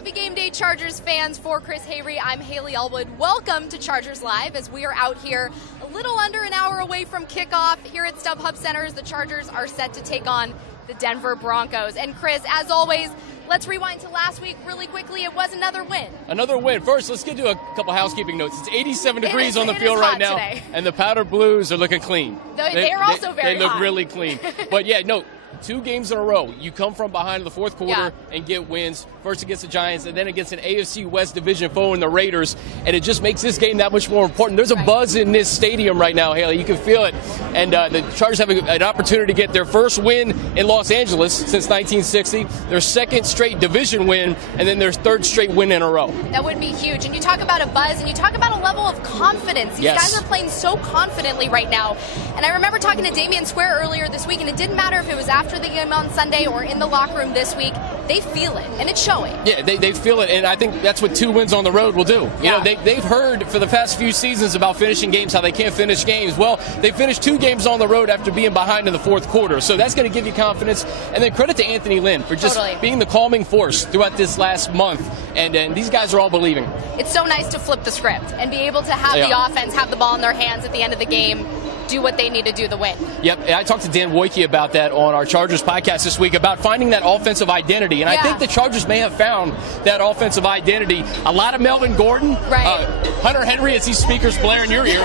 Happy game day, Chargers fans. For Chris Hayre, I'm Haley Elwood. Welcome to Chargers Live as we are out here a little under an hour away from kickoff here at StubHub Center as the Chargers are set to take on the Denver Broncos. And Chris, as always, let's rewind to last week really quickly. It was another win. Another win. First, let's get to a couple housekeeping notes. It's 87 degrees on the field right now, today. And the Powder Blues are looking clean. They are also very They look hot. really clean. But yeah, no. 2 games in a row. You come from behind in the fourth quarter and get wins. First against the Giants and then against an AFC West division foe in the Raiders. And it just makes this game that much more important. There's a buzz in this stadium right now, Haley. You can feel it. And the Chargers have an opportunity to get their first win in Los Angeles since 1960, their second straight division win, and then their third straight win in a row. That would be huge. And you talk about a buzz and you talk about a level of confidence. These guys are playing so confidently right now. And I remember talking to Damian Square earlier this week, and it didn't matter if it was after the game on Sunday or in the locker room this week. They feel it, and it's showing. Yeah, they feel it, and I think that's what 2 wins on the road will do. You know, they've heard for the past few seasons about finishing games, how they can't finish games. Well, they finished 2 games on the road after being behind in the fourth quarter, so that's going to give you confidence. And then credit to Anthony Lynn for just being the calming force throughout this last month, and these guys are all believing. It's so nice to flip the script and be able to have the offense have the ball in their hands at the end of the game, do what they need to do to win. Yep, and I talked to Dan Wojcicki about that on our Chargers podcast this week, about finding that offensive identity. And I think the Chargers may have found that offensive identity. A lot of Melvin Gordon. Hunter Henry, as these speakers blare in your ear.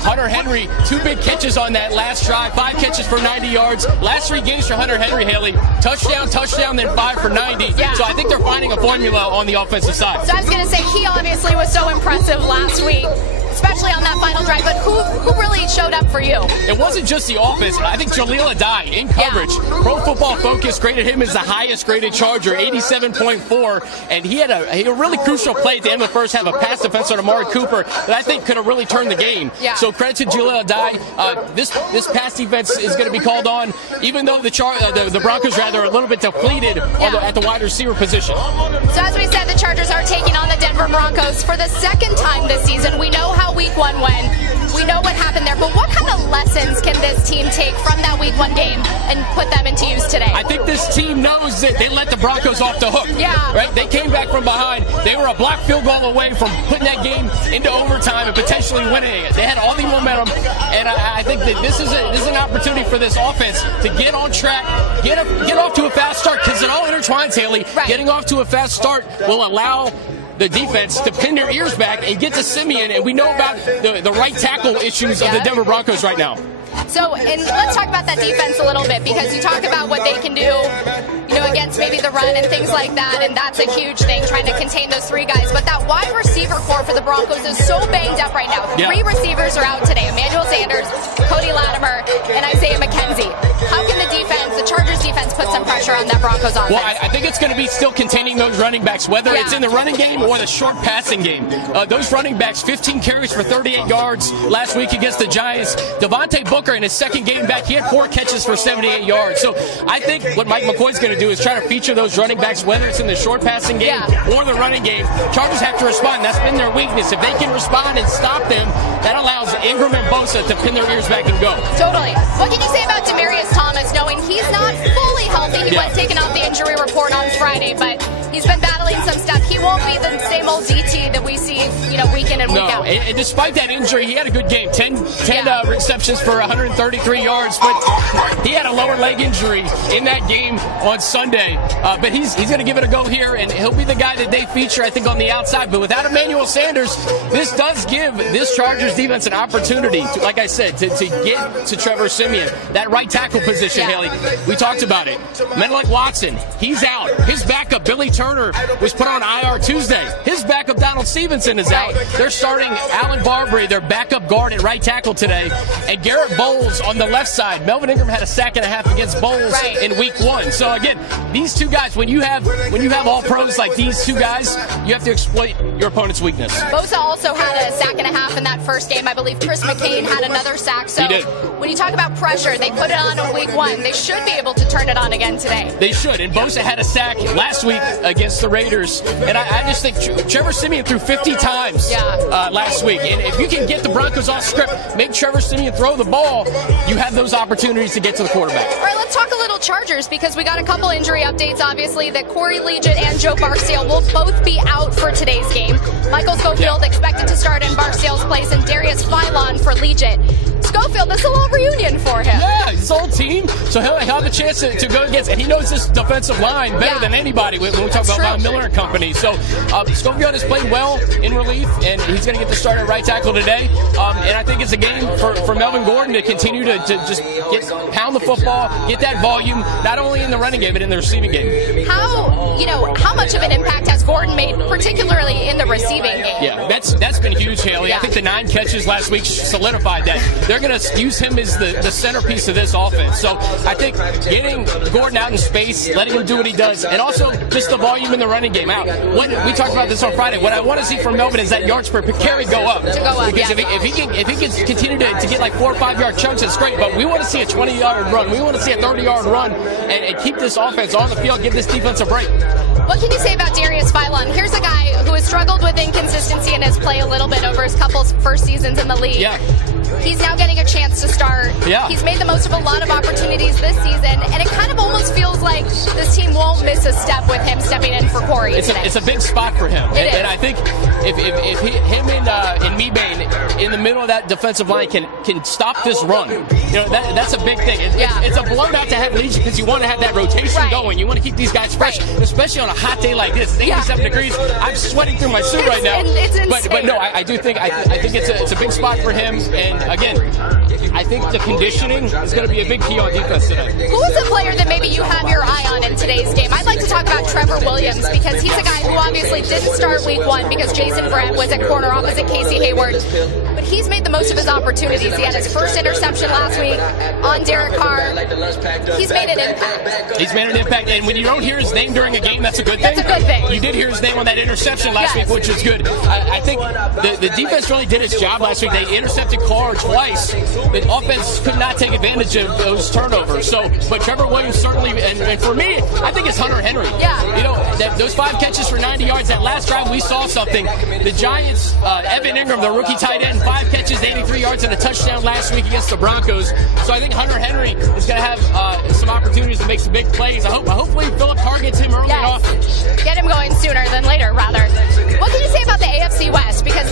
Hunter Henry, 2 big catches on that last drive, 5 catches for 90 yards. Last 3 games for Hunter Henry, Haley. Touchdown, then 5 for 90. So I think they're finding a formula on the offensive side. So I was going to say, he obviously was so impressive last week, especially on that final drive, but who really showed up for you? It wasn't just the offense. I think Jaleel Addae in coverage. Pro Football Focus graded him as the highest graded Charger, 87.4, and he had a really crucial play at the end of the first half, a pass defense on Amari Cooper that I think could have really turned the game. So credit to Jaleel Addae. This pass defense is going to be called on, even though the Broncos are a little bit depleted at the wide receiver position. So as we said, the Chargers are taking on the Denver Broncos for the second time this season. We know how Week 1 went. We know what happened there, but what kind of lessons can this team take from that Week 1 game and put them into use today? I think this team knows that they let the Broncos off the hook. Right? They came back from behind. They were a blocked field goal away from putting that game into overtime and potentially winning it. They had all the momentum, and I think that this is an opportunity for this offense to get on track, get off to a fast start, because it all intertwines, Haley. Getting off to a fast start will allow the defense to pin their ears back and get to Simeon, and we know about the right tackle issues of the Denver Broncos right now. So, and let's talk about that defense a little bit, because you talk about what they can do, against maybe the run and things like that, and that's a huge thing, trying to contain those 3 guys. But that wide receiver core for the Broncos is so banged up right now. 3 receivers are out today: Emmanuel Sanders, Cody Latimer, and Isaiah McKenzie. How can the Chargers defense, put some pressure on that Broncos offense? Well, I think it's going to be still containing those running backs, whether it's in the running game or the short passing game. Those running backs, 15 carries for 38 yards last week against the Giants. Devontae Booker, in his second game back, he had 4 catches for 78 yards. So I think what Mike McCoy's going to do is try to feature those running backs, whether it's in the short passing game or the running game. Chargers have to respond. That's been their weakness. If they can respond and stop them, that allows Ingram and Bosa to pin their ears back and go. Totally. What can you say about Demaryius Thomas, knowing he's not fully healthy? He was taken off the injury report on Friday, but he's been battling some stuff. He won't be the same old DT that we see, week in and week out. And despite that injury, he had a good game. 10 receptions for 133 yards, but he had a lower leg injury in that game on Sunday. But he's going to give it a go here, and he'll be the guy that they feature, I think, on the outside. But without Emmanuel Sanders, this does give this Chargers defense an opportunity, like I said, to get to Trevor Simeon. That right tackle position, Haley, we talked about it. Menelik Watson, he's out. His backup, Billy Turner, was put on IR Tuesday. His backup, Donald Stevenson, is out. They're starting Alan Barbary, their backup guard at right tackle today, and Garrett Bowles on the left side. Melvin Ingram had a sack and a half against Bowles in Week 1. So again, these 2 guys, when you have all pros like these 2 guys, you have to exploit your opponent's weakness. Bosa also had a sack and a half in that first game. I believe Chris McCain had another sack. So he did. When you talk about pressure, they put it on in Week 1. They should be able to turn it on again today. They should. And Bosa had a sack last week against the Raiders. And I just think Trevor Siemian threw 50 times last week. And if you can get the Broncos off script, make Trevor Siemian throw the ball, you have those opportunities to get to the quarterback. All right, let's talk a little Chargers because we got a couple injury updates, obviously, that Corey Liuget and Joe Barksdale will both be out for today's game. Michael Schofield expected to start in Barksdale's place and Darius Philon for Liuget. Schofield, this is a little reunion for him. Yeah, his whole team. So he'll have a chance to go against, and he knows this defensive line better than anybody when we talk about Von Miller and company. So Schofield has played well in relief, and he's going to get the start at right tackle today. And I think it's a game for Melvin Gordon to continue to just pound the football, get that volume, not only in the running game, but in the receiving game. How much of an impact has Gordon made, particularly in the receiving game? Yeah, that's been huge, Haley. Yeah. I think the 9 catches last week solidified that. They're going to use him as the centerpiece of this offense. So I think getting Gordon out in space, letting him do what he does, and also just the volume in the running game out. We talked about this on Friday. What I want to see from Melvin is that yards per carry go up. Because if he can continue to get like 4 or 5 yard chunks, it's great. But we want to see a 20-yard run. We want to see a 30-yard run and keep this offense on the field, give this defense a break. What can you say about Darius Philon? Here's a guy who has struggled with inconsistency in his play a little bit over his couple first seasons in the league. Yeah. He's now getting a chance to start. Yeah. He's made the most of a lot of opportunities this season, and it kind of almost feels like this team won't miss a step with him stepping in for Corey. It's a big spot for him. And I think if him and Mebane in the middle of that defensive line can stop this run, that's a big thing. It's a blowout to have Legion because you want to have that rotation going. You want to keep these guys fresh, especially on a hot day like this. It's 87 degrees. I'm sweating through my suit right now. It's insane. But no, I do think it's a big spot for him. And again, I think the conditioning is going to be a big key on defense today. Who is a player that maybe you have your eye on in today's game? I'd like to talk about Trevor Williams because he's a guy who obviously didn't start week 1 because Jason Verrett was at corner opposite Casey Hayward. But he's made the most of his opportunities. He had his first interception last week on Derek Carr. He's made an impact. He's made an impact. And when you don't hear his name during a game, that's a good thing. That's a good thing. You did hear his name on that interception last week, which is good. I think the defense really did its job last week. They intercepted Carr twice. The offense could not take advantage of those turnovers. But Trevor Williams certainly, and for me, I think it's Hunter Henry. Yeah. Those 5 catches for 90 yards, that last drive, we saw something. The Giants, Evan Ingram, the rookie tight end, 5 catches, 83 yards, and a touchdown last week against the Broncos. So I think Hunter Henry is going to have some opportunities to make some big plays. Hopefully Philip targets him early and often. Get him going sooner than later, rather. What can you say about the AFC West? Because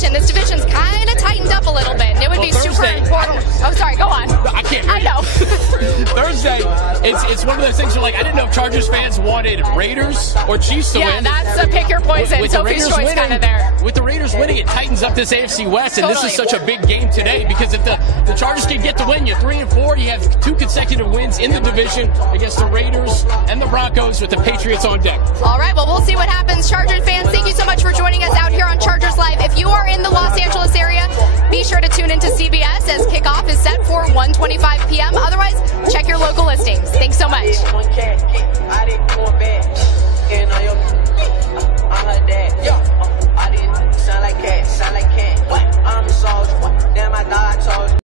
this division's kind of tightened up a little bit, and it would be super important. Oh, sorry, go on. I can't read. I know. Thursday, it's one of those things where, I didn't know if Chargers fans wanted Raiders or Chiefs to win. Yeah, that's a pick your poison. Sophie's choice kind of there. With the Raiders winning, it tightens up this AFC West, and this is such a big game today because if the Chargers can get the win, you're 3-4, you have 2 consecutive wins in the division against the Raiders and the Broncos with the Patriots on deck. All right, well, we'll see what happens. Chargers fans, thank you so much for joining us out here on Chargers Live. If you are in the Los Angeles area, be sure to tune into CBS as kickoff is set for 1:25 p.m. Otherwise, check your local listings. Thanks so much.